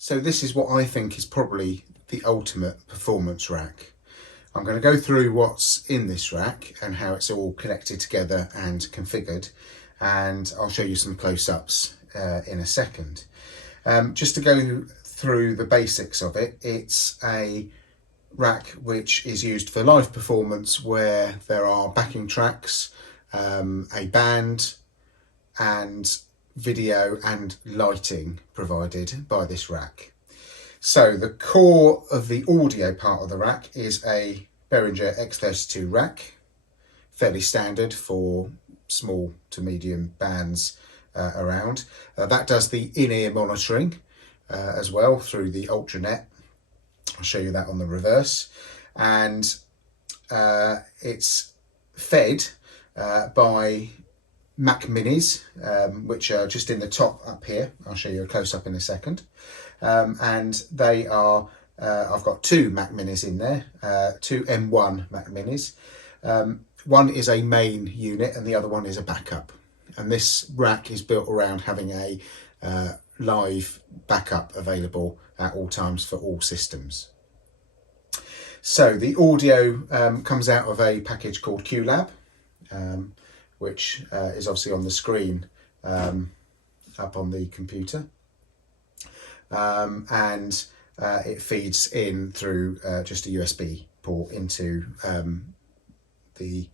So this is what I think is probably the ultimate performance rack. I'm going to go through what's in this rack and how it's all connected together and configured, and I'll show you some close-ups in a second. Just to go through the basics of it, it's a rack which is used for live performance where there are backing tracks, a band and video and lighting provided by this rack. So the core of the audio part of the rack is a Behringer X32 rack, fairly standard for small to medium bands around. That does the in-ear monitoring as well through the Ultranet. I'll show you that on the reverse. And it's fed by Mac Minis, which are just in the top up here. I'll show you a close-up in a second. And they are, I've got two Mac Minis in there, two M1 Mac Minis. One is a main unit and the other one is a backup. And this rack is built around having a live backup available at all times for all systems. So the audio comes out of a package called QLab, which is obviously on the screen up on the computer. And it feeds in through just a USB port into the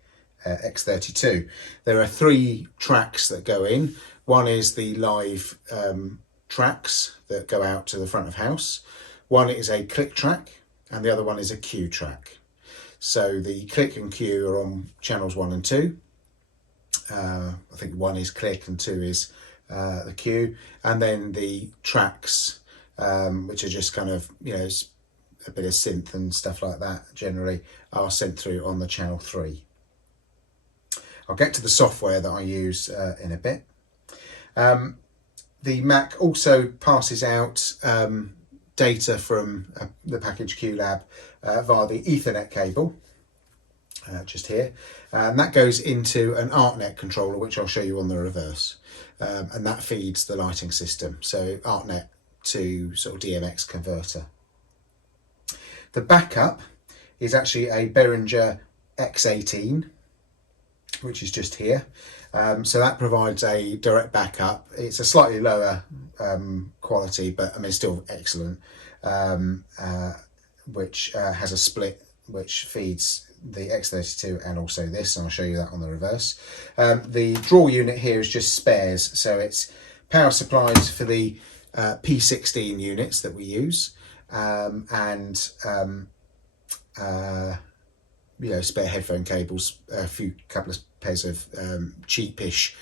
X32. There are 3 tracks that go in. One is the live tracks that go out to the front of house. One is a click track and the other one is a cue track. So the click and cue are on channels 1 and 2. I think 1 is click and 2 is the cue, and then the tracks, which are just kind of, you know, a bit of synth and stuff like that, generally are sent through on the channel 3. I'll get to the software that I use in a bit. The Mac also passes out data from the package QLab via the Ethernet cable, just here, and that goes into an ArtNet controller, which I'll show you on the reverse, and that feeds the lighting system, so ArtNet to sort of DMX converter. The backup is actually a Behringer X18, which is just here. So that provides a direct backup. It's a slightly lower quality, but I mean, it's still excellent, which has a split which feeds the X32 and also this, and I'll show you that on the reverse. The draw unit here is just spares, so it's power supplies for the P16 units that we use, and you know, spare headphone cables, a couple of pairs of cheapish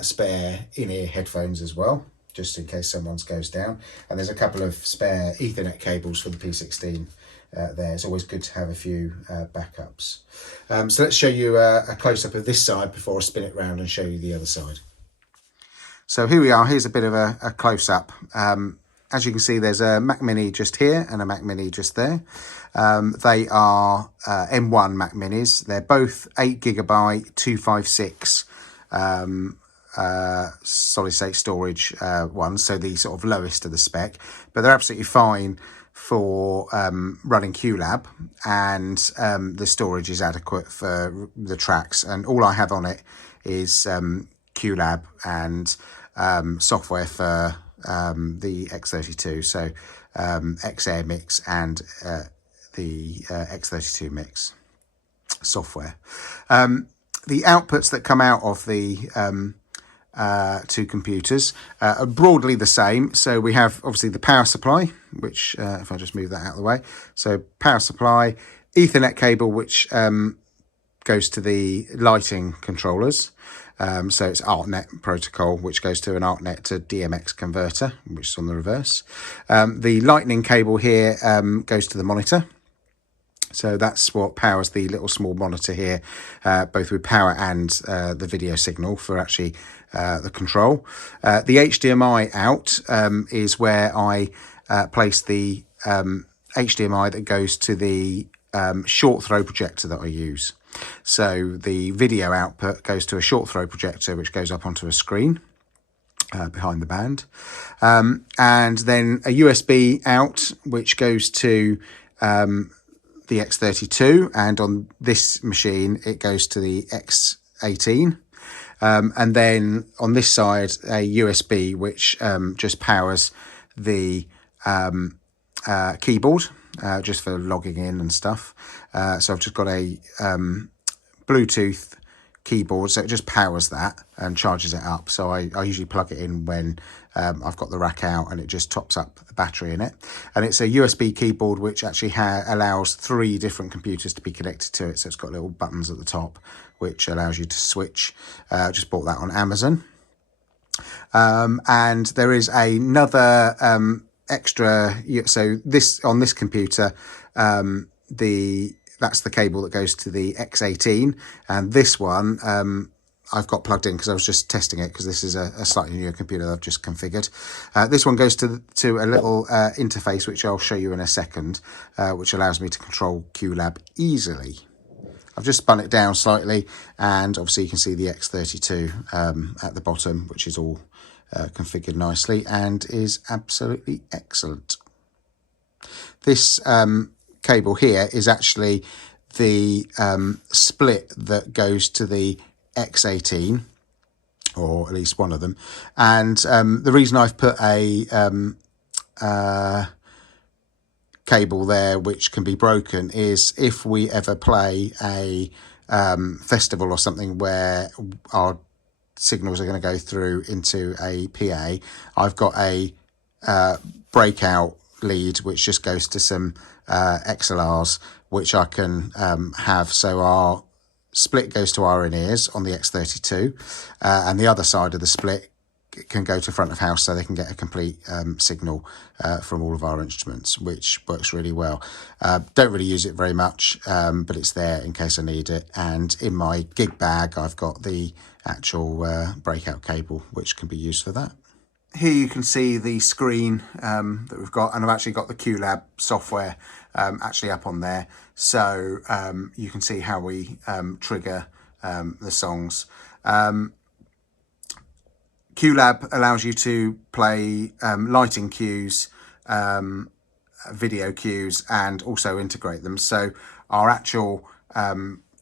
spare in-ear headphones as well, just in case someone's goes down. And there's a couple of spare Ethernet cables for the P16 there. It's always good to have a few backups. So let's show you a close-up of this side before I spin it round and show you the other side. So here we are. Here's a bit of a close-up. As you can see, there's a Mac Mini just here and a Mac Mini just there. They are M1 Mac Minis. They're both 8GB 256 solid state storage ones, so the sort of lowest of the spec, but they're absolutely fine for running QLab, and the storage is adequate for the tracks, and all I have on it is QLab and software for the X32, so XAir Mix and the X32 Mix software. The outputs that come out of the 2 computers are broadly the same. So we have obviously the power supply, which if I just move that out of the way, so power supply, Ethernet cable, which goes to the lighting controllers. So it's ArtNet protocol, which goes to an ArtNet to DMX converter, which is on the reverse. The lightning cable here goes to the monitor. So that's what powers the little small monitor here, both with power and the video signal for actually the control. The HDMI out is where I place the HDMI that goes to the short throw projector that I use. So the video output goes to a short throw projector, which goes up onto a screen. behind the band. And then a USB out, which goes to the X32, and on this machine it goes to the X18. And then on this side, a USB, which just powers the keyboard, just for logging in and stuff. So I've just got a Bluetooth keyboard, so it just powers that and charges it up. So I usually plug it in when I've got the rack out, and it just tops up the battery in it. And it's a USB keyboard which actually allows 3 different computers to be connected to it. So it's got little buttons at the top which allows you to switch. I just bought that on Amazon. And there is another extra, so this on this computer, that's the cable that goes to the X18, and this one I've got plugged in because I was just testing it, because this is a slightly newer computer that I've just configured. This one goes to a little interface which I'll show you in a second, which allows me to control QLab easily. I've just spun it down slightly, and obviously you can see the X32 at the bottom, which is all configured nicely and is absolutely excellent. This cable here is actually the split that goes to the X18, or at least one of them. And the reason I've put a cable there which can be broken is if we ever play a festival or something where our signals are going to go through into a PA, I've got a breakout lead which just goes to some XLRs, which I can have, so our split goes to our in-ears on the X32, and the other side of the split can go to front of house, so they can get a complete signal from all of our instruments, which works really well. Don't really use it very much, but it's there in case I need it. And in my gig bag I've got the actual breakout cable which can be used for that. Here you can see the screen that we've got, and I've actually got the QLab software actually up on there, so you can see how we trigger the songs. QLab allows you to play lighting cues, video cues, and also integrate them. So our actual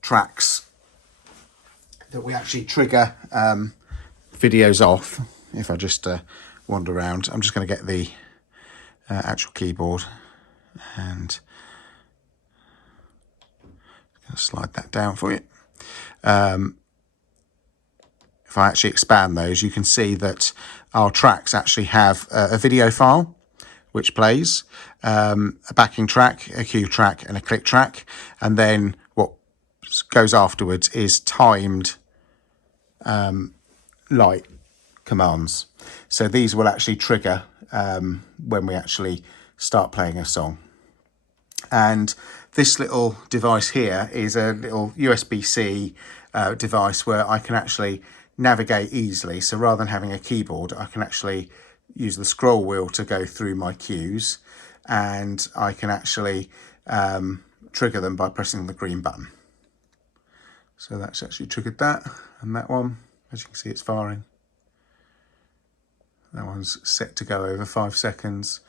tracks that we actually trigger videos off, if I just wander around, I'm just going to get the actual keyboard and slide that down for you. If I actually expand those, you can see that our tracks actually have a video file which plays, a backing track, a cue track, and a click track. And then what goes afterwards is timed light commands. So these will actually trigger when we actually start playing a song. And this little device here is a little USB-C device where I can actually navigate easily. So rather than having a keyboard, I can actually use the scroll wheel to go through my cues, and I can actually trigger them by pressing the green button. So that's actually triggered that, and that one, as you can see, it's firing. That one's set to go over 5 seconds.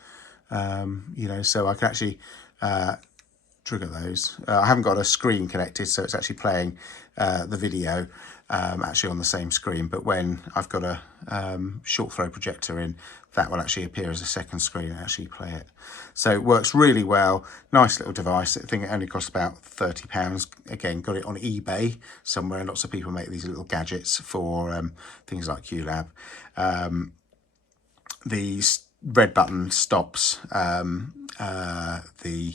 You know, so I can actually trigger those. I haven't got a screen connected, so it's actually playing the video actually on the same screen, but when I've got a short throw projector in, that will actually appear as a second screen and actually play it. So it works really well. Nice little device. I think it only costs about £30. Again, got it on eBay somewhere. Lots of people make these little gadgets for things like QLab. The red button stops the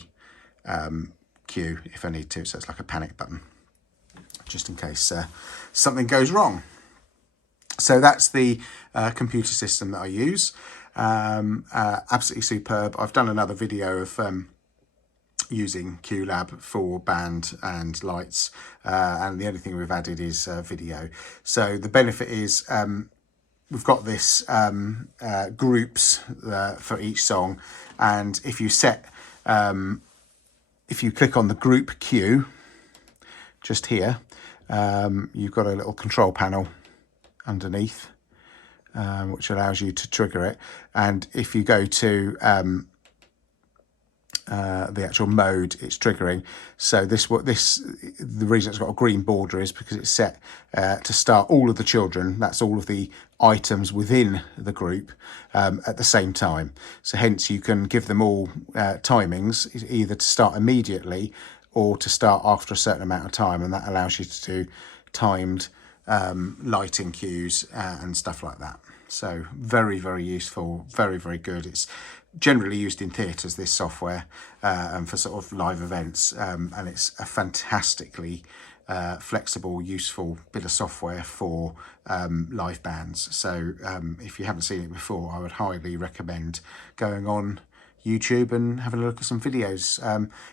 cue if I need to, so it's like a panic button, just in case something goes wrong. So that's the computer system that I use. Absolutely superb. I've done another video of using QLab for band and lights, and the only thing we've added is video. So the benefit is we've got this groups for each song, and if you set if you click on the group cue just here, you've got a little control panel underneath, which allows you to trigger it. And if you go to the actual mode it's triggering, so the reason it's got a green border is because it's set to start all of the children, that's all of the items within the group, at the same time. So hence you can give them all timings, either to start immediately or to start after a certain amount of time, and that allows you to do timed lighting cues and stuff like that. So very, very useful, very, very good. It's generally used in theatres, this software, and for sort of live events, and it's a fantastically flexible, useful bit of software for live bands. So if you haven't seen it before, I would highly recommend going on YouTube and having a look at some videos.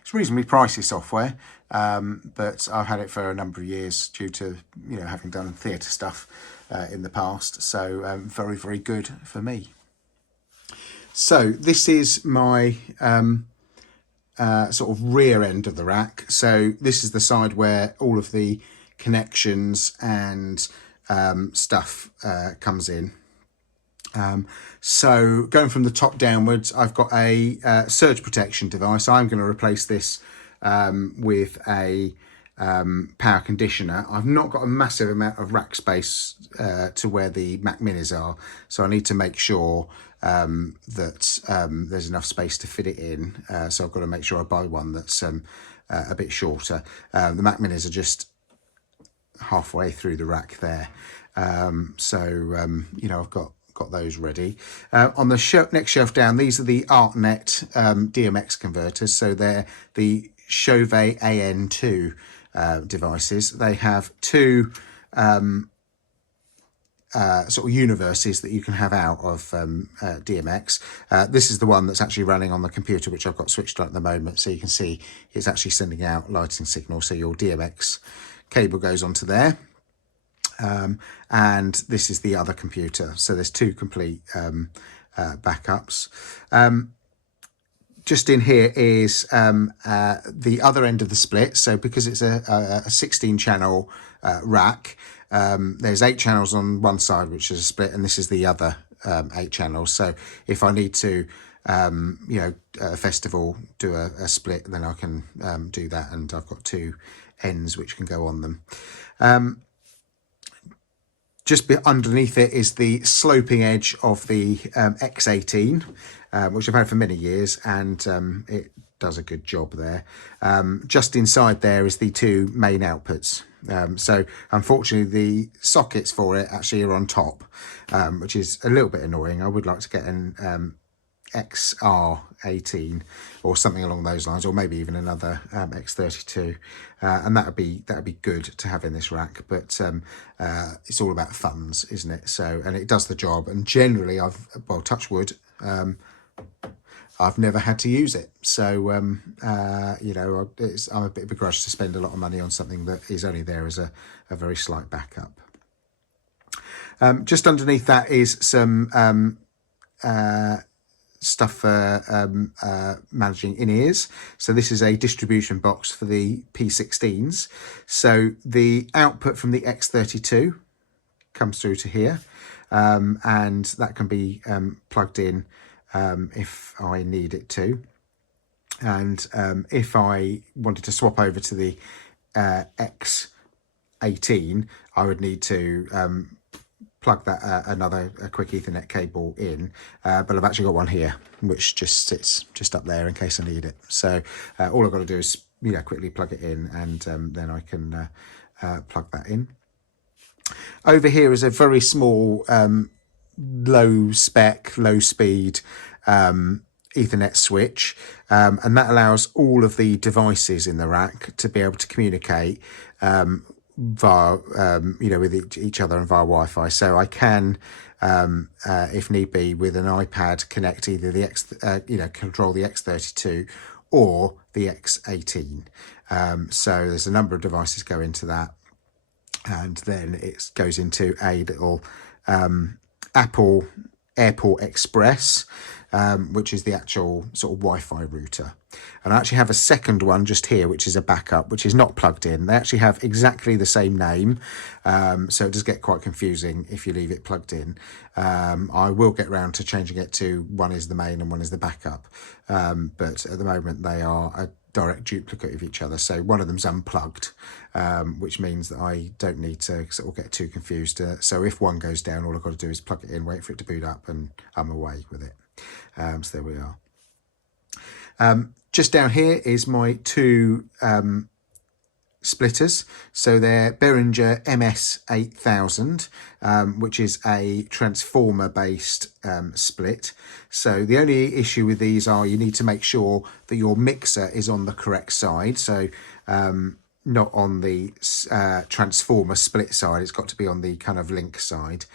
It's reasonably pricey software, but I've had it for a number of years due to, you know, having done theatre stuff in the past. So very, very good for me. So this is my sort of rear end of the rack. So this is the side where all of the connections and stuff comes in. So going from the top downwards, I've got a surge protection device. I'm going to replace this with a power conditioner. I've not got a massive amount of rack space to where the Mac Minis are, so I need to make sure that there's enough space to fit it in. So I've got to make sure I buy one that's a bit shorter. The Mac Minis are just halfway through the rack there, you know, I've got those ready. On the next shelf down, these are the ArtNet DMX converters. So they're the Chauvet AN2 devices. They have two sort of universes that you can have out of DMX. This is the one that's actually running on the computer, which I've got switched on at the moment. So you can see it's actually sending out lighting signals. So your DMX cable goes onto there. And this is the other computer. So there's two complete backups. Just in here is the other end of the split. So because it's a 16 channel rack, there's 8 channels on one side, which is a split, and this is the other 8 channels. So if I need to, you know, a festival, do a split, then I can do that. And I've got 2 ends which can go on them. Just underneath it is the sloping edge of the X18, which I've had for many years, and it does a good job there. Just inside there is the 2 main outputs. So unfortunately the sockets for it actually are on top, which is a little bit annoying. I would like to get an XR18 or something along those lines, or maybe even another X32, and that would be good to have in this rack. But it's all about funds, isn't it? So, and it does the job, and generally well, touch wood, I've never had to use it. So you know, I'm a bit begrudged to spend a lot of money on something that is only there as a very slight backup. Just underneath that is some stuff for managing in-ears. So this is a distribution box for the P16s. So the output from the X32 comes through to here, and that can be plugged in if I need it to. And if I wanted to swap over to the X18, I would need to plug that a quick Ethernet cable in, but I've actually got one here which just sits just up there in case I need it. So all I've got to do is, you know, quickly plug it in, and then I can plug that in. Over here is a very small low spec, low speed Ethernet switch, and that allows all of the devices in the rack to be able to communicate via you know, with each other and via Wi-Fi. So I can if need be with an iPad connect either the you know, control the X32 or the X18. So there's a number of devices go into that, and then it goes into a little Apple Airport Express, which is the actual sort of Wi-Fi router. And I actually have a second one just here, which is a backup, which is not plugged in. They actually have exactly the same name, so it does get quite confusing if you leave it plugged in. I will get round to changing it to one is the main and one is the backup, but at the moment they are a direct duplicate of each other. So one of them's unplugged, which means that I don't need to sort of get too confused. So if one goes down, all I've got to do is plug it in, wait for it to boot up, and I'm away with it. So there we are. Just down here is my two splitters. So they're Behringer MS8000, which is a transformer based split. So the only issue with these are you need to make sure that your mixer is on the correct side. So not on the transformer split side, it's got to be on the kind of link side,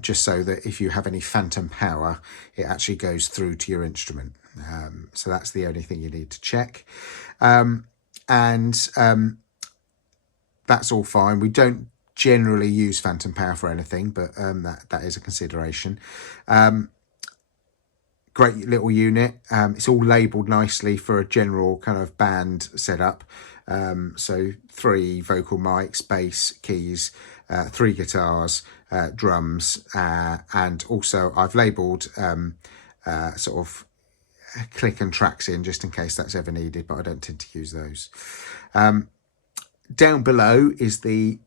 just so that if you have any phantom power, it actually goes through to your instrument. So that's the only thing you need to check. That's all fine. We don't generally use phantom power for anything, but that is a consideration. Great little unit. It's all labelled nicely for a general kind of band setup. So 3 vocal mics, bass, keys, 3 guitars, drums, and also I've labelled sort of click and tracks in just in case that's ever needed, but I don't tend to use those. Down below is the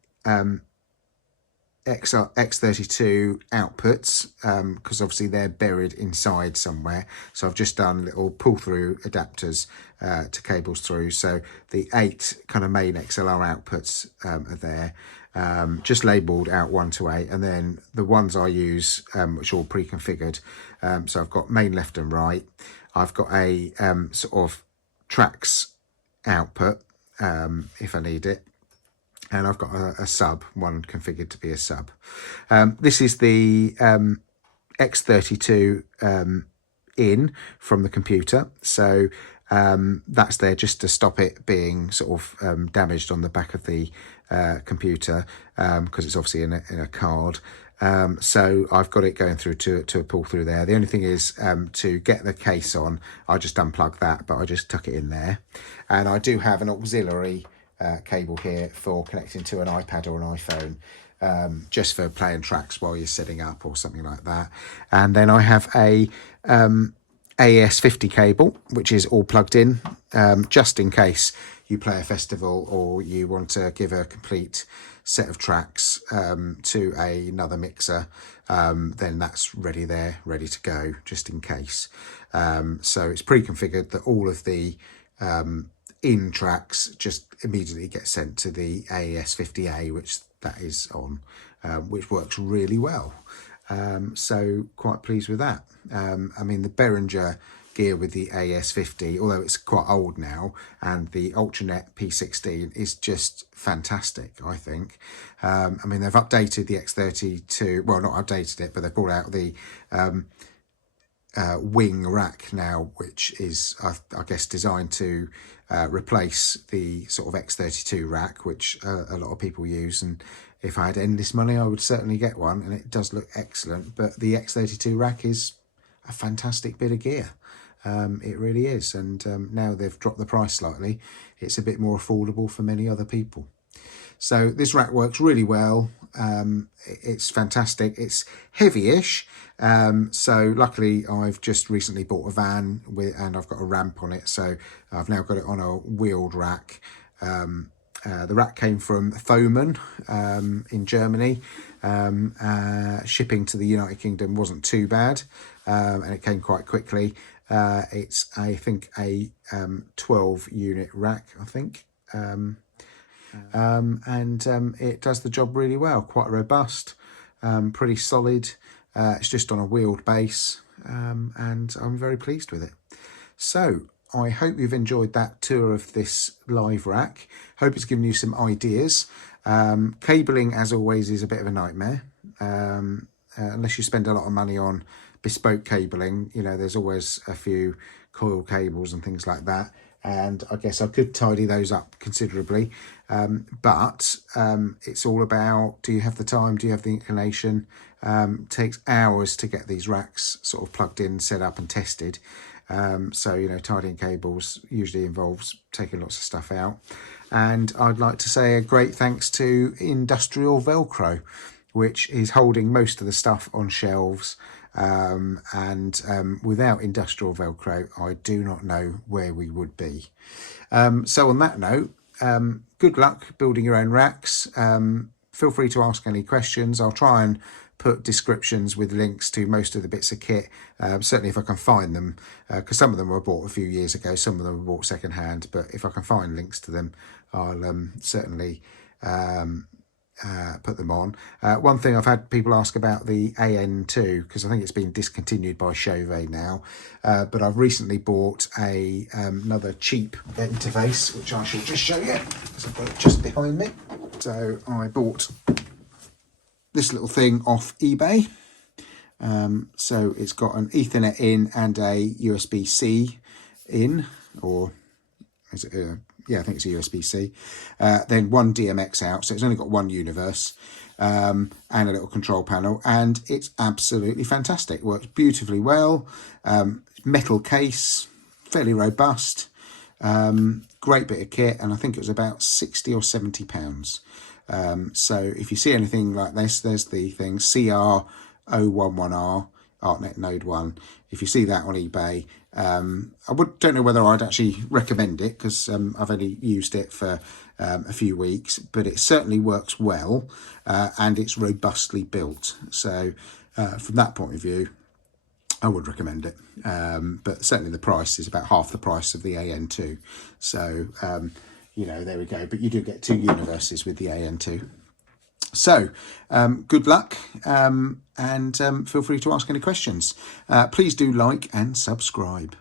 X32 outputs, because obviously they're buried inside somewhere. So I've just done little pull-through adapters to cables through. So the 8 kind of main XLR outputs are there, just labelled out 1 to 8. And then the ones I use, which are all pre-configured. So I've got main left and right. I've got a sort of tracks output, if I need it, and I've got a sub, one configured to be a sub. This is the X32 in from the computer, so that's there just to stop it being sort of damaged on the back of the computer, because it's obviously in a card. So I've got it going through to a pull through there. The only thing is to get the case on, I just unplug that, but I just tuck it in there. And I do have an auxiliary cable here for connecting to an iPad or an iPhone, just for playing tracks while you're setting up or something like that. And then I have a AES50 cable, which is all plugged in, just in case you play a festival or you want to give a complete set of tracks to another mixer, then that's ready there, ready to go, just in case. So it's pre-configured that all of the in tracks just immediately get sent to the AES50A, which that is on, which works really well. So quite pleased with that. I mean, the Behringer gear with the AES50, although it's quite old now, and the Ultranet P16 is just fantastic, I think. I mean, they've updated the X32, well, not updated it, but they've brought out the wing rack now, which is, I guess, designed to replace the sort of X32 rack, which a lot of people use. And if I had endless money, I would certainly get one, and it does look excellent. But the X32 rack is a fantastic bit of gear. It really is. And now they've dropped the price slightly, it's a bit more affordable for many other people. So this rack works really well. It's fantastic. It's heavy-ish. So luckily I've just recently bought a van and I've got a ramp on it. So I've now got it on a wheeled rack. The rack came from Thomann in Germany. Shipping to the United Kingdom wasn't too bad, and it came quite quickly. It's, I think, a 12 unit rack, I think. It does the job really well, quite robust, pretty solid. It's just on a wheeled base, and I'm very pleased with it. So I hope you've enjoyed that tour of this live rack. Hope it's given you some ideas. Cabling, as always, is a bit of a nightmare, unless you spend a lot of money on bespoke cabling, you know, there's always a few coil cables and things like that, and I guess I could tidy those up considerably, but it's all about, do you have the time, do you have the inclination? It takes hours to get these racks sort of plugged in, set up and tested, so you know, tidying cables usually involves taking lots of stuff out. And I'd like to say a great thanks to Industrial Velcro, which is holding most of the stuff on shelves, and without Industrial Velcro I do not know where we would be. So on that note, good luck building your own racks. Feel free to ask any questions. I'll try and put descriptions with links to most of the bits of kit, certainly if I can find them, because some of them were bought a few years ago, some of them were bought second hand, but if I can find links to them, I'll certainly put them on. One thing I've had people ask about the AN2, because I think it's been discontinued by Chauvet now, but I've recently bought another cheap interface, which I shall just show you, because I've got it just behind me. So I bought this little thing off eBay. So it's got an Ethernet in and a USB-C in, or is it yeah, I think it's a USB-C, then one DMX out, so it's only got one universe, and a little control panel, and it's absolutely fantastic. It works beautifully well. Metal case, fairly robust, great bit of kit, and I think it was about 60 or 70 pounds. So if you see anything like this, there's the thing, CR011R, ArtNet Node 1. If you see that on eBay, I don't know whether I'd actually recommend it, because I've only used it for a few weeks, but it certainly works well, and it's robustly built. So from that point of view, I would recommend it, but certainly the price is about half the price of the AN2. So you know, there we go. But you do get two universes with the AN2. So good luck, and feel free to ask any questions. Please do like and subscribe.